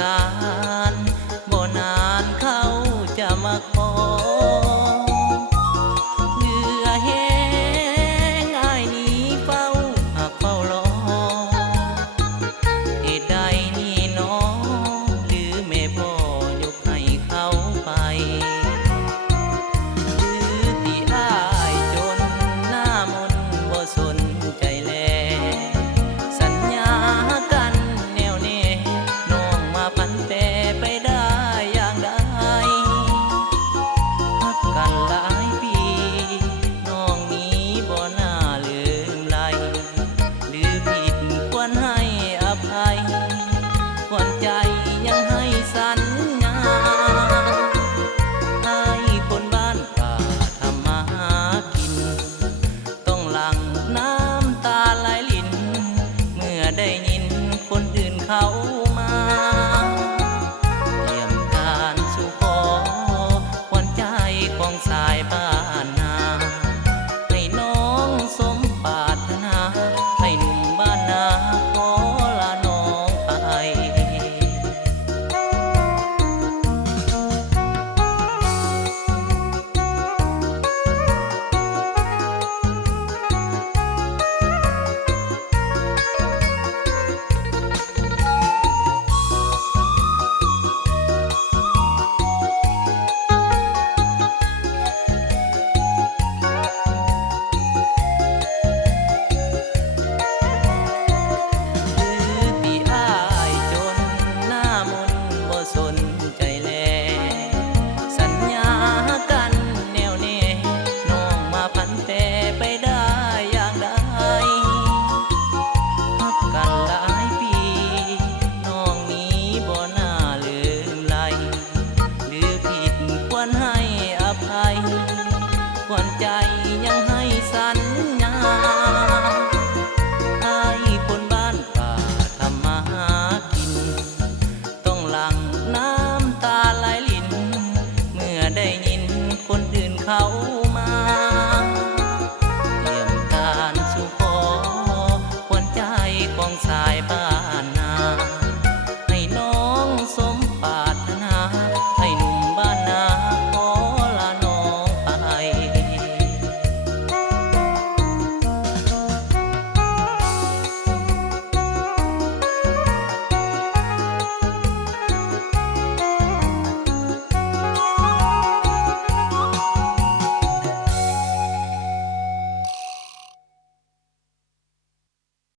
การบ่นานเขาจะมาขอเหงื่อแห้งอ้ายนี้เฝ้าหากเฝ้ารอเหตุใดนี่น้องหรือแม่พ่อยกให้เขาไปหรือที่อ้ายจนหน้ามนบ่สนใจแลสัญญากันแน่วแน่น้องมาพันแต่ไปได้อย่างใดพักกันหลายปีน้องนี้บ่น่าลืมไหลหรือผิดควรให้อภัยควรใจยังให้